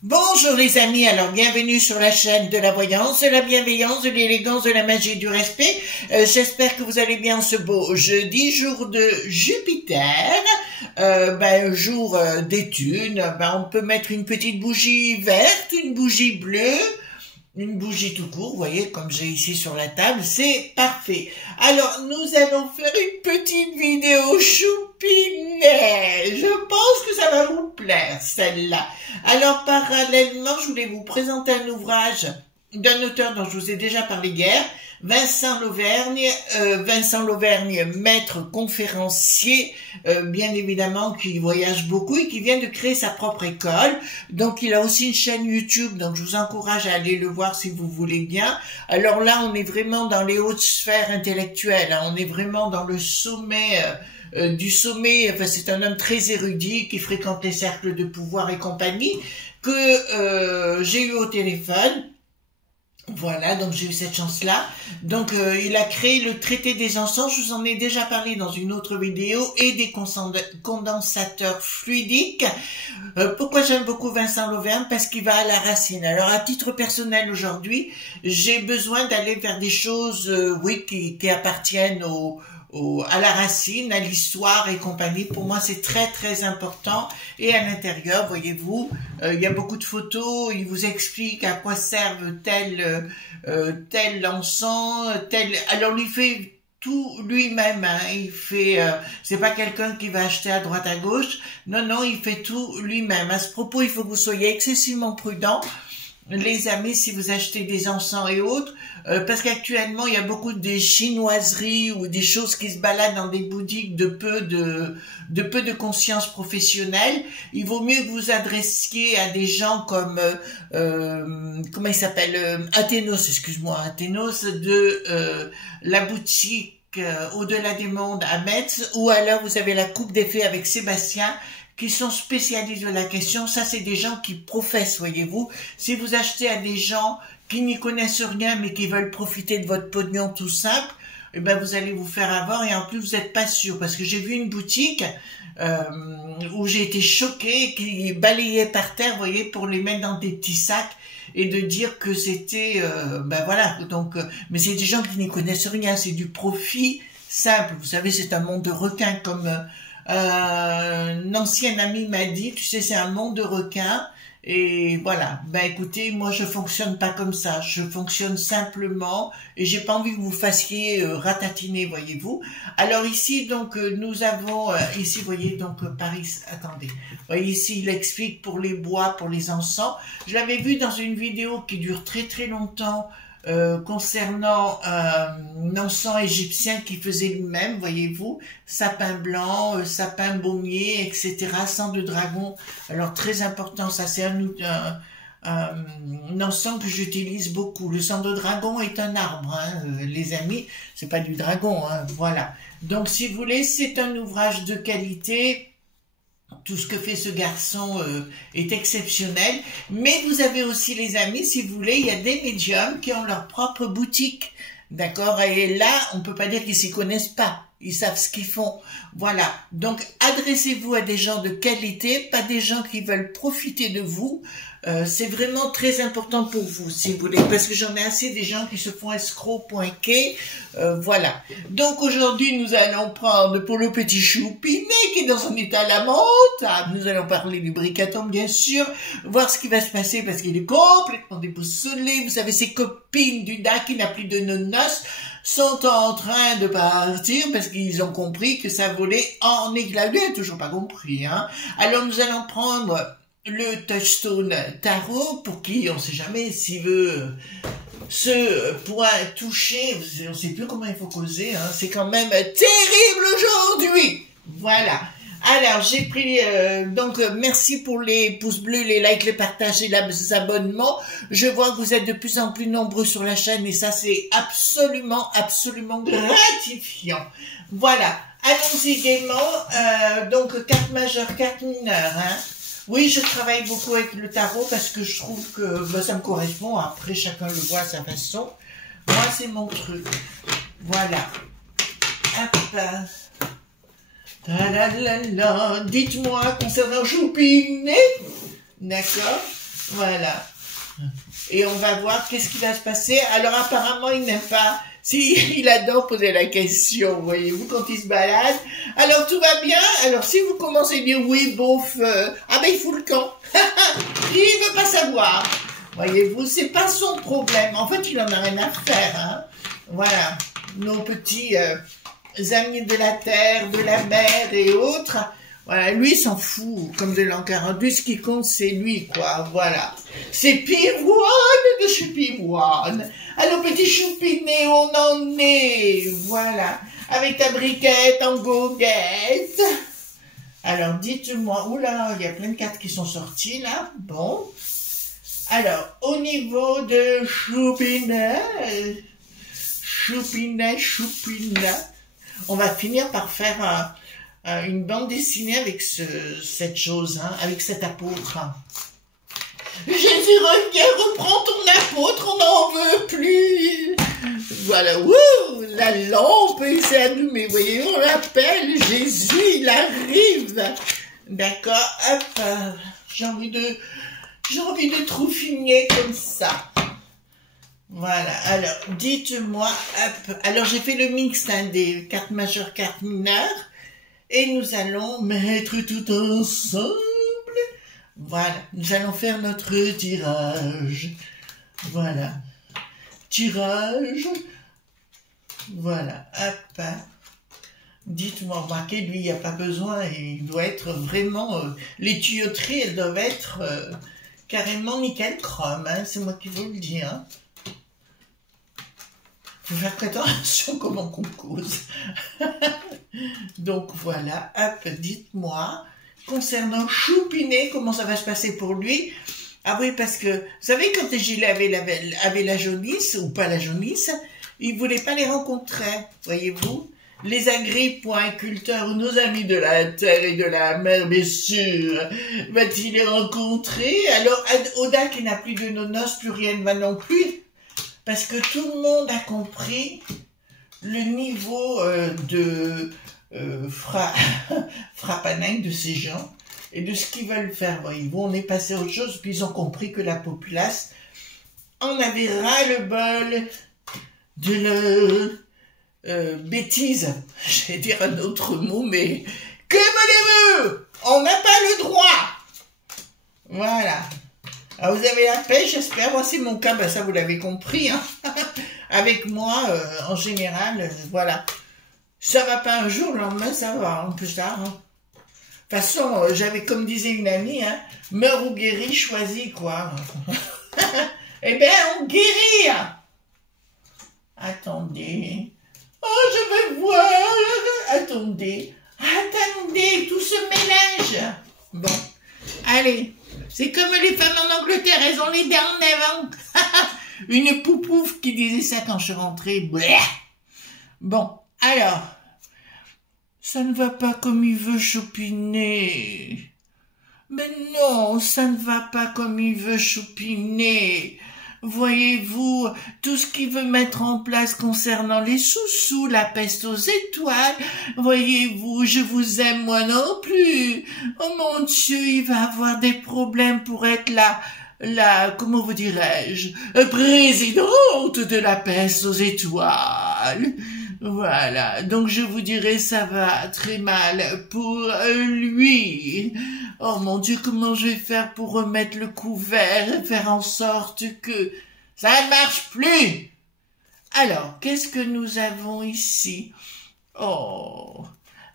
Bonjour les amis, alors bienvenue sur la chaîne de la voyance, de la bienveillance, de l'élégance, de la magie et du respect. J'espère que vous allez bien ce beau jeudi, jour de Jupiter, jour d'étude. On peut mettre une petite bougie verte, une bougie bleue, une bougie tout court, vous voyez, comme j'ai ici sur la table, c'est parfait. Alors, nous allons faire une petite vidéo choupinet. Je pense que ça va vous plaire, celle-là. Alors, parallèlement, je voulais vous présenter un ouvrage d'un auteur dont je vous ai déjà parlé hier, Vincent Lauvergne, maître conférencier, bien évidemment, qui voyage beaucoup et qui vient de créer sa propre école. Donc, il a aussi une chaîne YouTube, donc je vous encourage à aller le voir si vous voulez bien. Alors là, on est vraiment dans les hautes sphères intellectuelles, hein. On est vraiment dans le sommet du sommet. Enfin, c'est un homme très érudit qui fréquente les cercles de pouvoir et compagnie, que j'ai eu au téléphone. Voilà, donc j'ai eu cette chance-là. Donc, il a créé le traité des encens, je vous en ai déjà parlé dans une autre vidéo, et des condensateurs fluidiques. Pourquoi j'aime beaucoup Vincent Lauvergne? Parce qu'il va à la racine. Alors, à titre personnel, aujourd'hui, j'ai besoin d'aller vers des choses, qui appartiennent à la racine, à l'histoire et compagnie. Pour moi, c'est très très important. Et à l'intérieur, voyez-vous, il y a beaucoup de photos. Il vous explique à quoi servent tel encens, tel. Alors, il fait tout lui-même. Hein. Il fait. C'est pas quelqu'un qui va acheter à droite à gauche. Non, non, il fait tout lui-même. À ce propos, il faut que vous soyez excessivement prudents, les amis, si vous achetez des encens et autres, parce qu'actuellement, il y a beaucoup des chinoiseries ou des choses qui se baladent dans des boutiques de peu de conscience professionnelle. Il vaut mieux que vous adressiez à des gens comme, comment il s'appelle, Athénos, excuse-moi, Athénos de la boutique Au-delà des mondes à Metz, ou alors vous avez la Coupe des Fées avec Sébastien, qui sont spécialistes de la question. Ça, c'est des gens qui professent, voyez-vous. Si vous achetez à des gens qui n'y connaissent rien, mais qui veulent profiter de votre pognon tout simple, eh ben, vous allez vous faire avoir, et en plus, vous n'êtes pas sûr. Parce que j'ai vu une boutique où j'ai été choquée, qui balayait par terre, vous voyez, pour les mettre dans des petits sacs, et de dire que c'était, voilà. Donc, mais c'est des gens qui n'y connaissent rien. C'est du profit simple. Vous savez, c'est un monde de requins, comme un ancien ami m'a dit, tu sais, c'est un monde de requins. Et voilà, écoutez, moi je fonctionne pas comme ça, je fonctionne simplement, et j'ai pas envie que vous fassiez ratatiner, voyez-vous. Alors ici, donc, nous avons, ici, vous voyez, donc, Paris, attendez, vous voyez ici, il explique pour les bois, pour les encens. Je l'avais vu dans une vidéo qui dure très très longtemps, concernant un encens égyptien qui faisait lui-même, voyez-vous, sapin blanc, sapin baumier, etc., sang de dragon. Alors très important, ça c'est un encens que j'utilise beaucoup. Le sang de dragon est un arbre, hein, les amis, c'est pas du dragon, hein, voilà. Donc si vous voulez, c'est un ouvrage de qualité. Tout ce que fait ce garçon est exceptionnel. Mais vous avez aussi, les amis, si vous voulez, il y a des médiums qui ont leur propre boutique. D'accord? Et là, on peut pas dire qu'ils s'y connaissent pas. Ils savent ce qu'ils font. Voilà. Donc, adressez-vous à des gens de qualité, pas des gens qui veulent profiter de vous. C'est vraiment très important pour vous, si vous voulez, parce que j'en ai assez des gens qui se font escrocs.quai, voilà. Donc aujourd'hui, nous allons prendre pour le petit choupinet qui est dans un état lamentable. Nous allons parler du bricaton, bien sûr, voir ce qui va se passer parce qu'il est complètement déboussolé. Vous savez, ses copines du DAC qui n'a plus de noces sont en train de partir parce qu'ils ont compris que ça volait en éclats. Lui n'a toujours pas compris, hein. Alors nous allons prendre le Touchstone Tarot, pour qui, on sait jamais, s'il veut ce point touché, on ne sait plus comment il faut causer, hein, c'est quand même terrible aujourd'hui. Voilà. Alors, j'ai pris, donc, merci pour les pouces bleus, les likes, les partages et les abonnements. Je vois que vous êtes de plus en plus nombreux sur la chaîne et ça, c'est absolument, absolument gratifiant. Voilà. Allons-y gaiement. Donc, carte majeure, carte mineure, hein. Oui, je travaille beaucoup avec le tarot parce que je trouve que bah, ça me correspond. Après, chacun le voit à sa façon. Moi, c'est mon truc. Voilà. Hop. Dites-moi concernant Choupinet. D'accord. Voilà. Et on va voir qu'est-ce qui va se passer. Alors, apparemment, il n'aime pas... Si, il adore poser la question, voyez-vous, quand il se balade. Alors, tout va bien. Alors, si vous commencez à dire oui, bof, ah ben, il fout le camp. Il veut pas savoir. Voyez-vous, c'est pas son problème. En fait, il en a rien à faire, hein. Voilà. Nos petits amis de la terre, de la mer et autres. Voilà, lui, il s'en fout, comme de l'an 42. Ce qui compte, c'est lui, quoi. Voilà. C'est Pivoine de chez Pivoine. Alors, petit Choupinet, on en est. Voilà. Avec ta briquette en goguette. Alors, dites-moi. Oula, il y a plein de cartes qui sont sorties, là. Bon. Alors, au niveau de Choupinet. Choupinet. On va finir par faire une bande dessinée avec cette chose, hein, avec cet apôtre. Jésus, reviens, reprends ton apôtre, on n'en veut plus. Voilà, wouh, la lampe s'est allumée, vous voyez, on l'appelle Jésus, il arrive. D'accord, hop, j'ai envie de troufiner comme ça. Voilà, alors, dites-moi, hop, alors j'ai fait le mix hein, des cartes majeures, cartes mineures, et nous allons mettre tout ensemble. Voilà, nous allons faire notre tirage. Voilà, tirage. Voilà, hop. Dites-moi, remarquez, lui, il n'y a pas besoin, il doit être vraiment... les tuyauteries, elles doivent être carrément nickel chrome, hein, c'est moi qui vous le dis. Hein. Faut faire très attention comment qu'on cause. Donc voilà, hop, dites-moi... Concernant Choupinet, comment ça va se passer pour lui? Ah oui, parce que, vous savez, quand Gilles avait la jaunisse, ou pas la jaunisse, il ne voulait pas les rencontrer, voyez-vous? Les agriculteurs, nos amis de la terre et de la mer, bien sûr, va-t-il les rencontrer? Alors, Oda, qui n'a plus de nonos, plus rien ne va non plus, parce que tout le monde a compris le niveau de... frappanaille de ces gens et de ce qu'ils veulent faire, voyez-vous, on est passé à autre chose, puis ils ont compris que la populace en avait ras-le-bol de leur bêtise, j'allais dire un autre mot, mais que voulez-vous, on n'a pas le droit, voilà. Alors vous avez la pêche, j'espère, moi c'est mon cas, ben ça vous l'avez compris, hein. Avec moi, en général, voilà. Ça va pas un jour, le lendemain, ça va, en plus tard. Hein. De toute façon, j'avais, comme disait une amie, hein, meurs ou guéris, choisis, quoi. Eh bien, on guérit. Attendez. Oh, je veux voir. Attendez. Attendez, tout se mélange. Bon, allez. C'est comme les femmes en Angleterre, elles ont les dents en avant. Une poupouf qui disait ça quand je suis rentrée. Bleh. Bon. Alors, ça ne va pas comme il veut Choupinet. Mais non, ça ne va pas comme il veut Choupinet. Voyez-vous, tout ce qu'il veut mettre en place concernant les sous-sous, la peste aux étoiles, voyez-vous, je vous aime moi non plus. Oh mon Dieu, il va avoir des problèmes pour être comment vous dirais-je, présidente de la peste aux étoiles. Voilà, donc je vous dirais ça va très mal pour lui. Oh mon Dieu, comment je vais faire pour remettre le couvert et faire en sorte que ça ne marche plus? Alors, qu'est-ce que nous avons ici? Oh,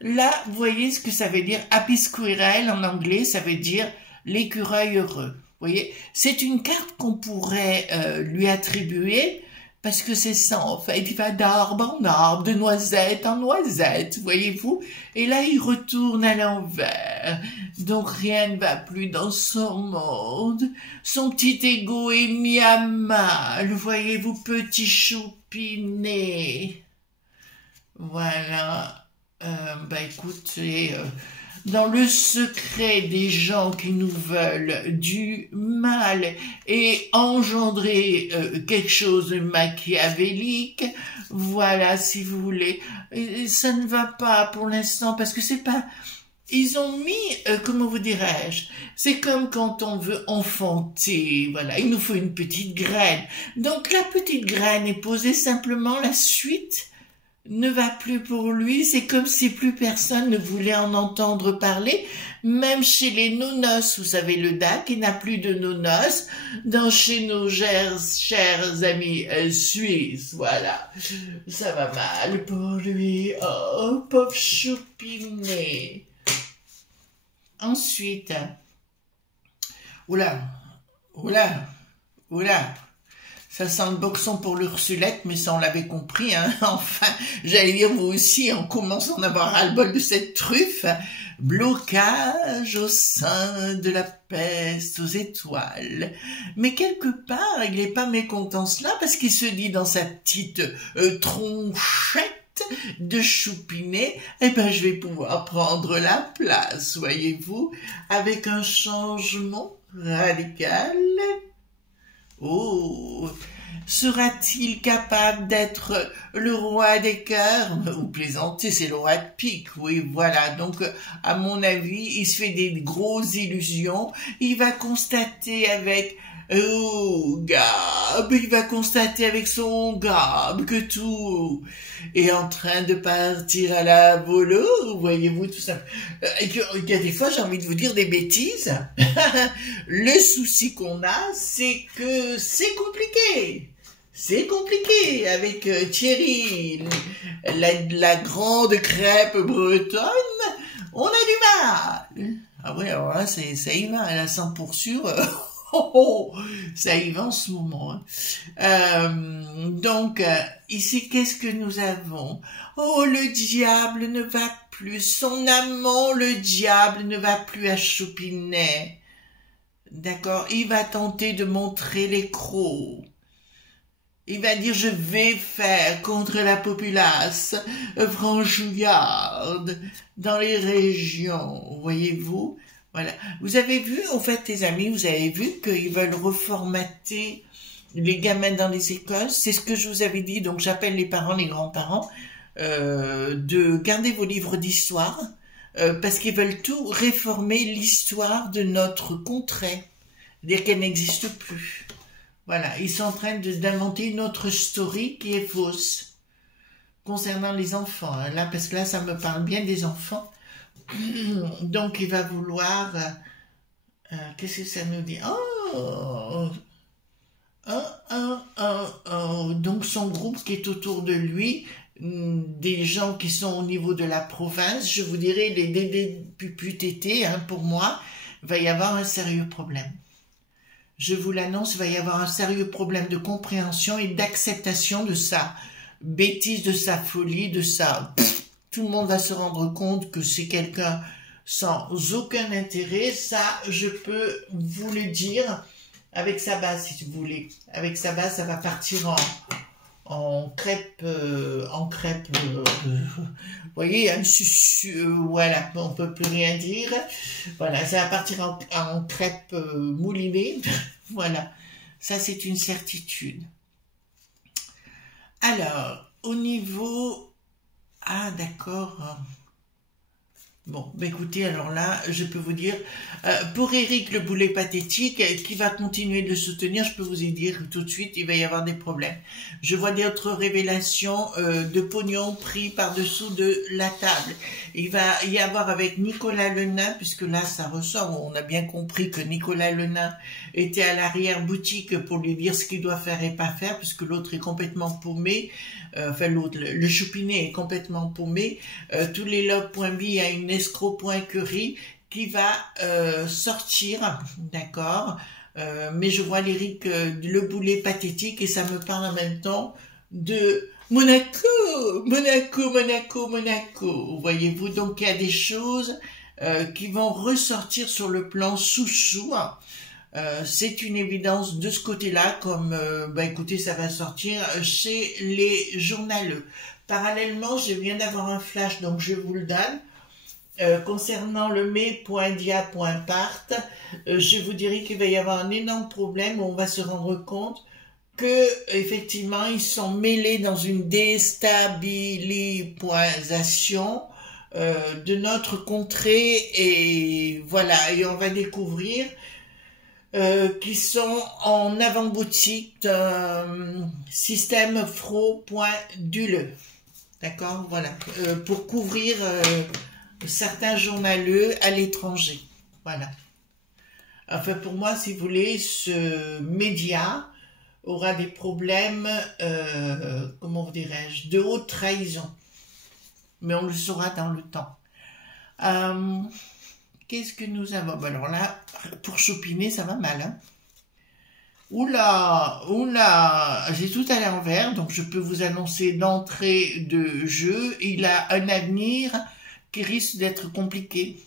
là, vous voyez ce que ça veut dire? Happy Squirrel en anglais, ça veut dire l'écureuil heureux. Vous voyez, c'est une carte qu'on pourrait lui attribuer parce que c'est ça, en fait, il va d'arbre en arbre, de noisette en noisette, voyez-vous, et là, il retourne à l'envers, donc rien ne va plus dans son monde, son petit ego est mis à mal, voyez-vous, petit choupinet, voilà, écoutez, dans le secret des gens qui nous veulent du mal et engendrer quelque chose de machiavélique, voilà, si vous voulez, ça ne va pas pour l'instant parce que c'est pas... Ils ont mis, comment vous dirais-je, c'est comme quand on veut enfanter, voilà, il nous faut une petite graine. Donc la petite graine est posée, simplement la suite ne va plus pour lui, c'est comme si plus personne ne voulait en entendre parler, même chez les nonos, vous savez le DAC, il n'a plus de nonos, chez nos chers amis suisses, voilà, ça va mal pour lui, oh, pauvre choupinet. Ensuite, oula, ça sent le boxon pour l'Ursulette, mais ça on l'avait compris, hein. Enfin, j'allais dire vous aussi, on commence à en avoir ras-le-bol de cette truffe. Blocage au sein de la peste aux étoiles. Mais quelque part, il n'est pas mécontent cela, parce qu'il se dit dans sa petite tronchette de choupinet, eh ben je vais pouvoir prendre la place, voyez-vous, avec un changement radical. Oh, sera-t-il capable d'être le roi des cœurs? Vous plaisantez, c'est le roi de pique, oui, voilà. Donc, à mon avis, il se fait des grosses illusions. Il va constater avec... Oh, Gab, il va constater avec son Gab que tout est en train de partir à la volo, voyez-vous, tout ça. Il y a des fois, j'ai envie de vous dire des bêtises. Le souci qu'on a, c'est que c'est compliqué. C'est compliqué avec Thierry, la grande crêpe bretonne. On a du mal. Ah oui, alors là, ça y va, elle a 100 pour sûr. Ça y va en ce moment. Donc, ici, qu'est-ce que nous avons? Oh, le diable ne va plus. Son amant, le diable, ne va plus à Choupinet. D'accord? Il va tenter de montrer les crocs. Il va dire, je vais faire contre la populace franchouillarde dans les régions, voyez-vous? Voilà. Vous avez vu, en fait, les amis, vous avez vu qu'ils veulent reformater les gamins dans les écoles. C'est ce que je vous avais dit. Donc, j'appelle les parents, les grands-parents, de garder vos livres d'histoire, parce qu'ils veulent tout réformer l'histoire de notre contrée. C'est-à-dire qu'elle n'existe plus. Voilà. Ils sont en train d'inventer une autre story qui est fausse. Concernant les enfants. Hein. Là, parce que là, ça me parle bien des enfants. Donc, il va vouloir... qu'est-ce que ça nous dit? Donc, son groupe qui est autour de lui, des gens qui sont au niveau de la province, je vous dirais, les dédés puputétés, hein, pour moi, va y avoir un sérieux problème. Je vous l'annonce, il va y avoir un sérieux problème de compréhension et d'acceptation de sa bêtise, de sa folie, de sa... Tout le monde va se rendre compte que c'est quelqu'un sans aucun intérêt. Ça, je peux vous le dire avec sa base, si vous voulez. Avec sa base, ça va partir en crêpe, vous voyez, voilà, on peut plus rien dire. Voilà, ça va partir en crêpe moulinée. Voilà, ça c'est une certitude. Alors, au niveau... Ah, d'accord. Bon, écoutez, alors là, je peux vous dire, pour Eric le boulet pathétique, qui va continuer de le soutenir, je peux vous y dire tout de suite, il va y avoir des problèmes. Je vois d'autres révélations de pognon pris par-dessous de la table. Il va y avoir avec Nicolas Lenain, puisque là, ça ressort, on a bien compris que Nicolas Lenain était à l'arrière-boutique pour lui dire ce qu'il doit faire et pas faire, puisque l'autre est complètement paumé, enfin l'autre, le choupinet est complètement paumé, tous les logs.bi a une escroc.curie qui va sortir, d'accord, mais je vois l'Éric Le Boulet pathétique et ça me parle en même temps de Monaco, Monaco, Monaco, Monaco. Voyez-vous, donc il y a des choses qui vont ressortir sur le plan sous-sous. C'est une évidence de ce côté-là, comme, écoutez, ça va sortir chez les journaleux. Parallèlement, je viens d'avoir un flash, donc je vous le donne. Concernant le mai.dia.part, je vous dirais qu'il va y avoir un énorme problème où on va se rendre compte que effectivement ils sont mêlés dans une déstabilisation de notre contrée et voilà, et on va découvrir qui sont en avant-boutique d'un système fro.dule. D'accord, voilà, pour couvrir certains journaleux à l'étranger. Voilà. Enfin, pour moi, si vous voulez, ce média aura des problèmes, comment vous dirais-je, de haute trahison. Mais on le saura dans le temps. Qu'est-ce que nous avons? Alors là, pour chopiner, ça va mal. Hein. Oula, oula, j'ai tout à l'envers, donc je peux vous annoncer d'entrée de jeu. Il a un avenir qui risque d'être compliqué.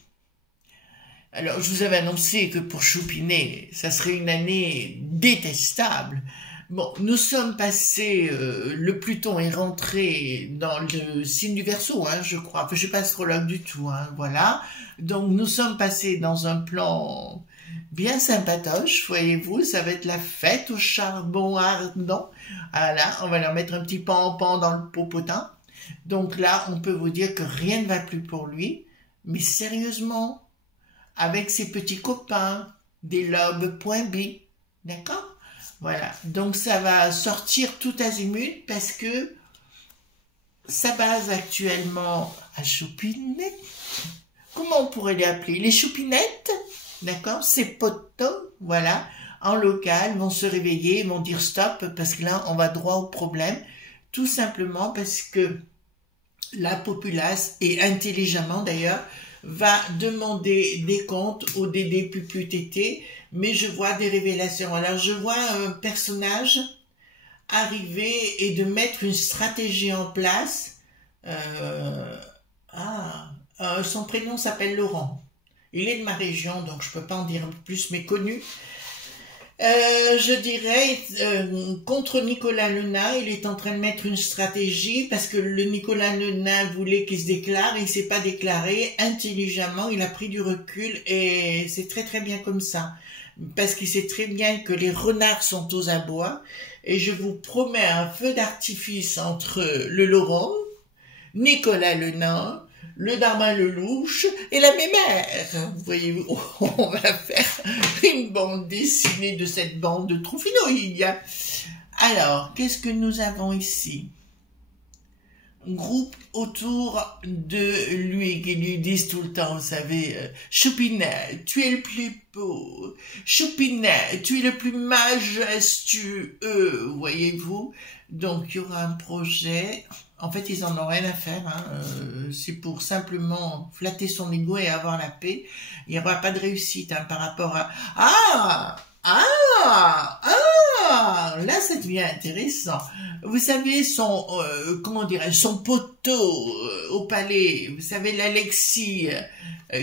Alors, je vous avais annoncé que pour choupiner, ça serait une année détestable. Bon, nous sommes passés, le Pluton est rentré dans le signe du Verseau, hein, je crois. Enfin, je suis pas astrologue du tout, hein, voilà. Donc, nous sommes passés dans un plan bien sympatoche, voyez-vous. Ça va être la fête au charbon ardent. Voilà, on va leur mettre un petit pan-pan dans le popotin. Donc là, on peut vous dire que rien ne va plus pour lui. Mais sérieusement, avec ses petits copains, des lobes.b, d'accord? Voilà, donc ça va sortir tout azimut parce que sa base actuellement à choupiner, comment on pourrait les appeler? Les choupinettes, d'accord? Ces potos, voilà, en local, vont se réveiller, vont dire stop parce que là, on va droit au problème, tout simplement parce que la populace, et intelligemment d'ailleurs, va demander des comptes au Dédé Pupu Tété, mais je vois des révélations. Alors je vois un personnage arriver et de mettre une stratégie en place. Son prénom s'appelle Laurent. Il est de ma région, donc je peux pas en dire plus, mais connu. Je dirais, contre Nicolas Le Nain, il est en train de mettre une stratégie parce que le Nicolas Le Nain voulait qu'il se déclare, il s'est pas déclaré intelligemment, il a pris du recul et c'est très très bien comme ça. Parce qu'il sait très bien que les renards sont aux abois et je vous promets un feu d'artifice entre le Laurent, Nicolas Le Nain, le Darmin Lelouch et la mémère. Vous voyez, on va faire une bande dessinée de cette bande de trophinoïdes. Alors, qu'est-ce que nous avons ici? Groupe autour de lui qui lui disent tout le temps, vous savez, Choupinet, tu es le plus beau, Choupinet, tu es le plus majestueux, voyez-vous. Donc, il y aura un projet. En fait, ils en ont rien à faire. Hein. C'est pour simplement flatter son ego et avoir la paix. Il n'y aura pas de réussite hein, par rapport à... Là, ça devient intéressant. Vous savez, son, comment dirais-je, son poteau au palais, vous savez, l'Alexis,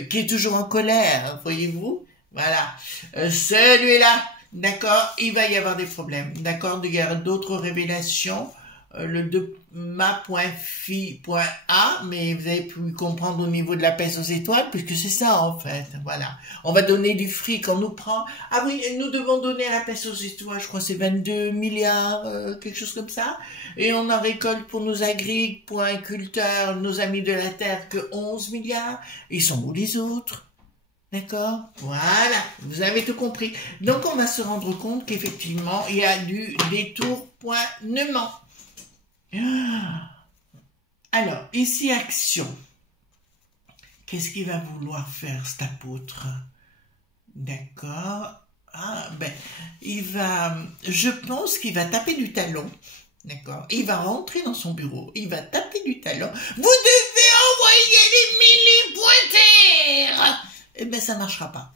qui est toujours en colère, voyez-vous. Voilà. Celui-là, d'accord, il va y avoir des problèmes. D'accord, il y a d'autres révélations. Le de ma.fi.a, mais vous avez pu comprendre au niveau de la pèse aux étoiles, puisque c'est ça en fait, voilà. On va donner du fric, on nous prend, ah oui, nous devons donner à la pèse aux étoiles, je crois que c'est 22 milliards, quelque chose comme ça, et on en récolte pour nos agriculteurs, nos amis de la Terre, que 11 milliards, ils sont où les autres? D'accord? Voilà, vous avez tout compris. Donc on va se rendre compte qu'effectivement, il y a du détournement. Alors, ici, action. Qu'est-ce qu'il va vouloir faire, cet apôtre? D'accord. Je pense qu'il va taper du talon. D'accord. Il va rentrer dans son bureau. Il va taper du talon. Vous devez envoyer les mini-pointeurs! Eh bien, ça marchera pas.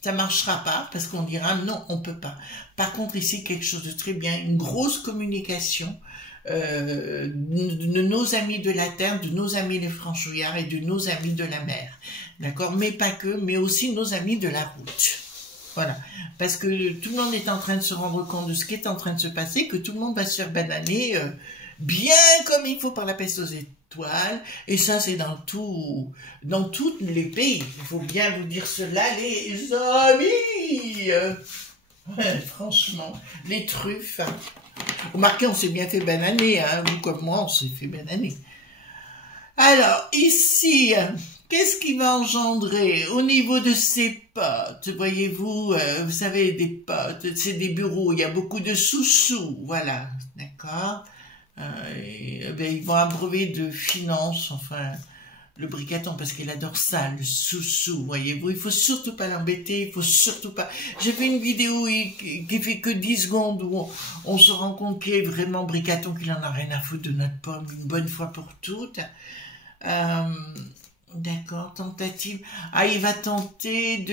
ça marchera pas parce qu'on dira non, on peut pas. Par contre, ici, quelque chose de très bien, une grosse communication de nos amis de la terre, de nos amis les franchouillards et de nos amis de la mer. D'accord? Mais pas que, mais aussi nos amis de la route. Voilà. Parce que tout le monde est en train de se rendre compte de ce qui est en train de se passer, que tout le monde va se faire bananer bien comme il faut par la peste aux étoiles. Et ça, c'est dans tous les pays. Il faut bien vous dire cela, les amis. Ouais, franchement, les truffes. Remarquez, on s'est bien fait bananer, hein. Vous comme moi, on s'est fait bananer. Alors, ici, qu'est-ce qui va engendrer au niveau de ces potes? Voyez-vous, vous savez, des potes, c'est des bureaux, il y a beaucoup de sous-sous, voilà, d'accord? Ben, ils vont abreuver de finances, enfin, le bricaton, parce qu'il adore ça, le sous-sous, voyez-vous. Il faut surtout pas l'embêter, il faut surtout pas... J'ai fait une vidéo qui fait que 10 secondes où on se rend compte qu'il est vraiment bricaton, qu'il en a rien à foutre de notre pomme, une bonne fois pour toutes. D'accord, tentative. Ah, il va tenter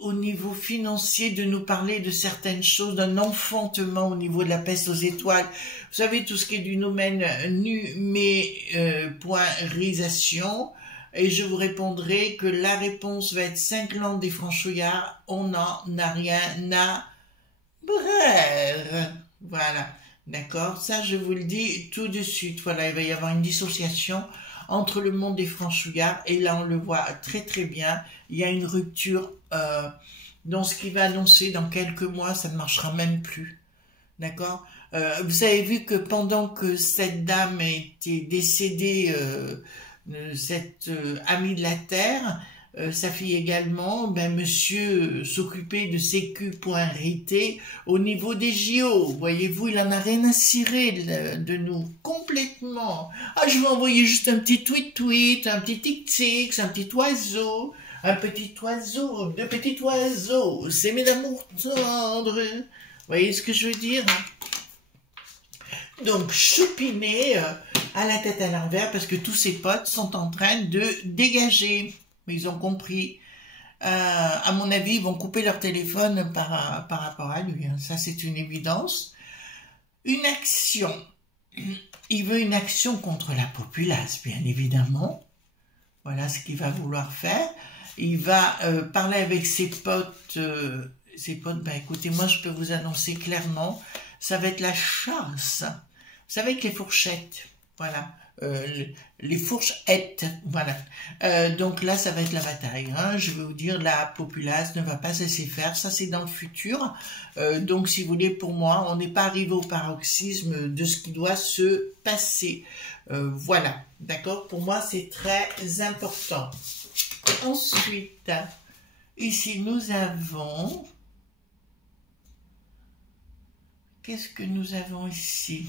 au niveau financier, de nous parler de certaines choses, d'un enfantement au niveau de la peste aux étoiles. Vous savez, tout ce qui est du domaine numérisation. Et je vous répondrai que la réponse va être 5 langues des franchouillards. On n'en a rien à brère. Voilà. D'accord, ça je vous le dis tout de suite. Voilà, il va y avoir une dissociation entre le monde des franchouillards, et là on le voit très très bien, il y a une rupture dans ce qui va annoncer dans quelques mois, ça ne marchera même plus, d'accord. Vous avez vu que pendant que cette dame était décédée, cette amie de la terre, sa fille également, ben monsieur s'occupait de sécu.rit au niveau des JO. Voyez-vous, il en a rien à cirer de nous, complètement. Ah, je vais envoyer juste un petit tweet, un petit tic-tic, un petit oiseau, deux petits oiseaux, c'est mes amours tendres. Vous voyez ce que je veux dire? Donc, choupiné à la tête à l'envers parce que tous ses potes sont en train de dégager. Mais ils ont compris. À mon avis, ils vont couper leur téléphone par rapport à lui. Hein. Ça, c'est une évidence. Une action. Il veut une action contre la populace, bien évidemment. Voilà ce qu'il va vouloir faire. Il va parler avec ses potes. Ben écoutez, moi, je peux vous annoncer clairement, ça va être la chasse. Vous savez, avec les fourchettes. Voilà. Les fourchettes, voilà. Donc là, ça va être la bataille. Hein. Je vais vous dire, la populace ne va pas se laisser faire. Ça, c'est dans le futur. Donc, si vous voulez, pour moi, on n'est pas arrivé au paroxysme de ce qui doit se passer. Voilà, d'accord. Pour moi, c'est très important. Ensuite, ici, nous avons... Qu'est-ce que nous avons ici?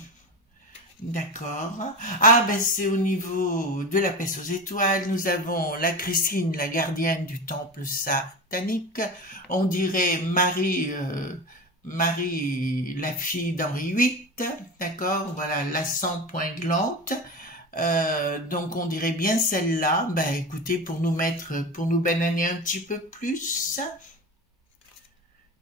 D'accord. Ah, ben c'est au niveau de la peste aux étoiles. Nous avons la Christine, la gardienne du temple satanique. On dirait Marie, la fille d'Henri VIII. D'accord. Voilà, la sang poinglante. Donc on dirait bien celle-là. Ben écoutez, pour nous bananer un petit peu plus.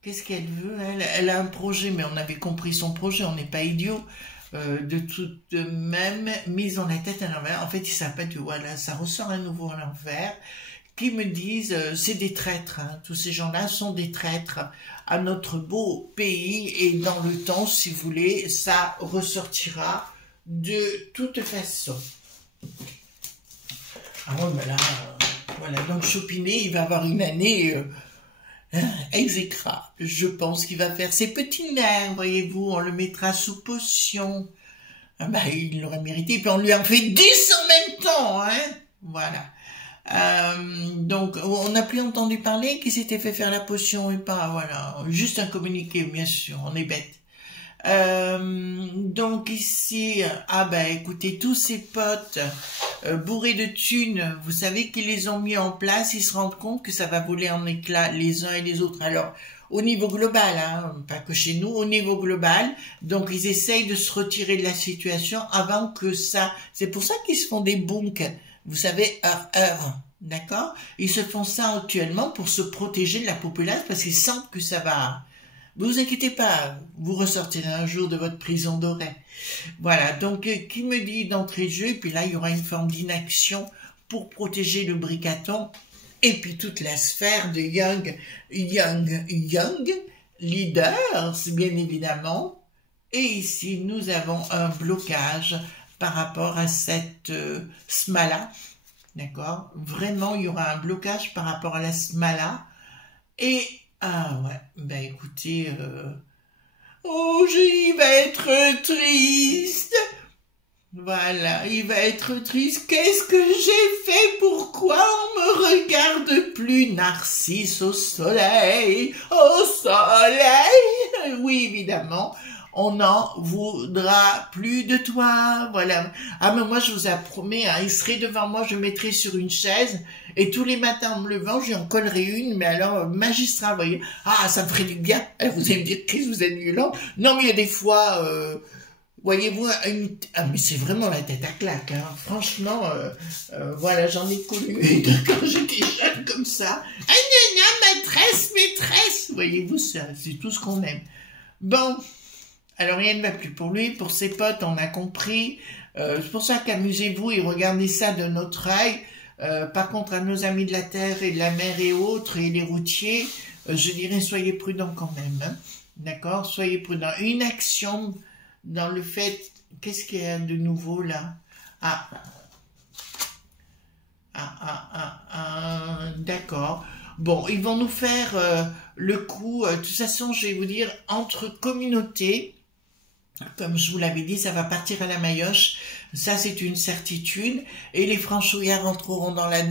Qu'est-ce qu'elle veut, elle a un projet, mais on avait compris son projet, on n'est pas idiot. De toute même, mise en la tête à l'envers. En fait, ils s'appellent, voilà, ça ressort à nouveau à l'envers, qui me disent, c'est des traîtres, hein. Tous ces gens-là sont des traîtres à notre beau pays, et dans le temps, si vous voulez, ça ressortira de toute façon. Ah ouais, mais là, voilà, donc Choupinet, il va avoir une année... exécrable. Je pense qu'il va faire ses petits nerfs, voyez-vous, on le mettra sous potion. Ah bah, il l'aurait mérité, puis on lui en fait 10 en même temps, hein. Voilà. Donc, on n'a plus entendu parler qu'il s'était fait faire la potion et pas, voilà. Juste un communiqué, bien sûr, on est bête. Donc ici, ah ben écoutez, tous ces potes bourrés de thunes, vous savez qu'ils les ont mis en place, ils se rendent compte que ça va voler en éclats les uns et les autres. Alors, au niveau global, hein, pas que chez nous, au niveau global, donc ils essayent de se retirer de la situation avant que ça... C'est pour ça qu'ils se font des bunks, vous savez, heure. D'accord? Ils se font ça actuellement pour se protéger de la populace parce qu'ils sentent que ça va. Ne vous inquiétez pas, vous ressortirez un jour de votre prison dorée. Voilà, donc qui me dit d'entrée de jeu, et puis là il y aura une forme d'inaction pour protéger le Bricaton, et puis toute la sphère de young leaders, bien évidemment. Et ici nous avons un blocage par rapport à cette smala. D'accord? Vraiment, il y aura un blocage par rapport à la smala. Et, ah ouais, ben écoutez, oh, il va être triste. Voilà, il va être triste. Qu'est-ce que j'ai fait? Pourquoi on me regarde plus? Narcisse au soleil, au soleil. Oui, évidemment. On n'en voudra plus de toi, voilà. Ah, mais moi, je vous ai promis, hein, il serait devant moi, je le mettrais sur une chaise, et tous les matins, en me levant, j'en collerai une, mais alors, magistral, vous voyez. Ah, ça me ferait du bien. Alors, vous allez me dire, Chris, vous êtes violent. Non, mais il y a des fois, voyez-vous, ah, mais c'est vraiment la tête à claque, hein. Franchement, voilà, j'en ai connu quand j'étais jeune comme ça. Ah, non, maîtresse, voyez-vous, c'est tout ce qu'on aime. Bon. Alors rien ne va plus pour lui, pour ses potes, on a compris. C'est pour ça qu'amusez-vous et regardez ça de notre œil. Par contre, à nos amis de la terre et de la mer et autres, et les routiers, je dirais soyez prudents quand même. Hein. D'accord? Soyez prudents. Une action dans le fait... Qu'est-ce qu'il y a de nouveau là? D'accord. Bon, ils vont nous faire le coup. De toute façon, je vais vous dire, entre communautés... Comme je vous l'avais dit, ça va partir à la maillotche, ça c'est une certitude, et les franchouillards entreront dans la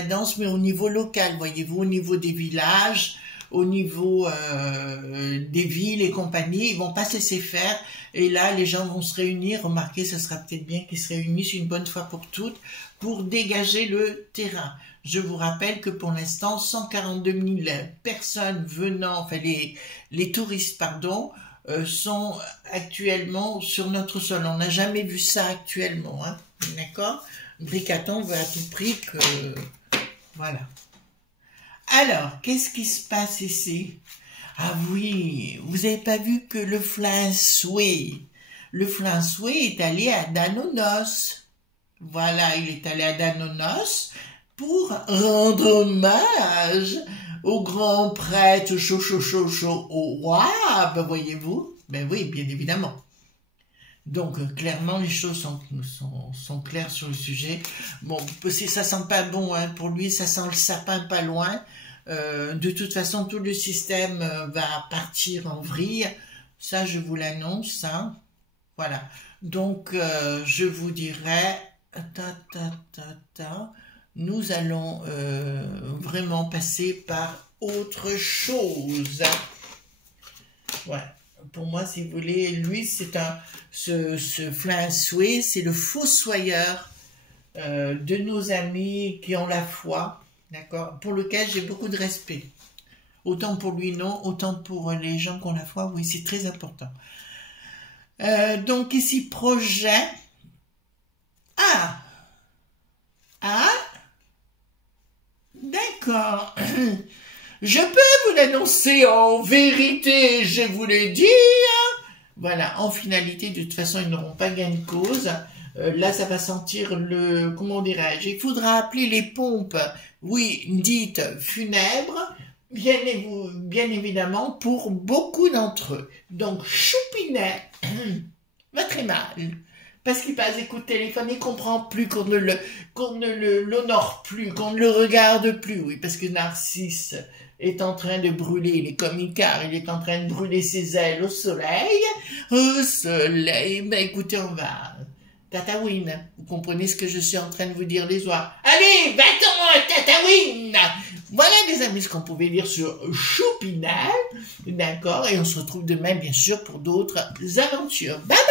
danse, mais au niveau local, voyez-vous, au niveau des villages, au niveau des villes et compagnie, ils vont pas se laisser faire, et là les gens vont se réunir, remarquez, ça sera peut-être bien qu'ils se réunissent une bonne fois pour toutes, pour dégager le terrain. Je vous rappelle que pour l'instant, 142 000 personnes venant, enfin les touristes, pardon, sont actuellement sur notre sol. On n'a jamais vu ça actuellement, hein, d'accord? Bricaton veut à tout prix que... Voilà. Alors, qu'est-ce qui se passe ici? Ah oui, vous n'avez pas vu que le Flinsoué est allé à Danonos. Voilà, il est allé à Danonos pour rendre hommage au grand prêtre au roi, ben voyez-vous, ben oui, bien évidemment. Donc, clairement, les choses sont claires sur le sujet. Bon, si ça sent pas bon, hein, pour lui, ça sent le sapin pas loin. De toute façon, tout le système va partir en vrille. Ça, je vous l'annonce, hein. Voilà. Donc, je vous dirais... Nous allons vraiment passer par autre chose. Ouais. Pour moi, si vous voulez, lui, c'est ce Flinsoué, c'est le fossoyeur de nos amis qui ont la foi, d'accord, pour lequel j'ai beaucoup de respect. Autant pour lui, non, autant pour les gens qui ont la foi, oui, c'est très important. Donc ici, projet. D'accord. Je peux vous l'annoncer en vérité, je vous le dis. Voilà, en finalité, de toute façon, ils n'auront pas gain de cause. Là, ça va sentir le... Comment dirais-je? Il faudra appeler les pompes, oui, dites funèbres, bien évidemment, pour beaucoup d'entre eux. Donc, Choupinet va très mal. Parce qu'il passe des coups de téléphone, il comprend plus qu'on ne l'honore plus, qu'on ne le regarde plus. Oui, parce que Narcisse est en train de brûler, il est comme Icare, il est en train de brûler ses ailes au soleil. Au soleil, ben écoutez, on va... Tatawin, vous comprenez ce que je suis en train de vous dire les soirs. Allez, va-t'en, Tatawin! Voilà, les amis, ce qu'on pouvait dire sur Choupinal. D'accord, et on se retrouve demain, bien sûr, pour d'autres aventures. Bye bye!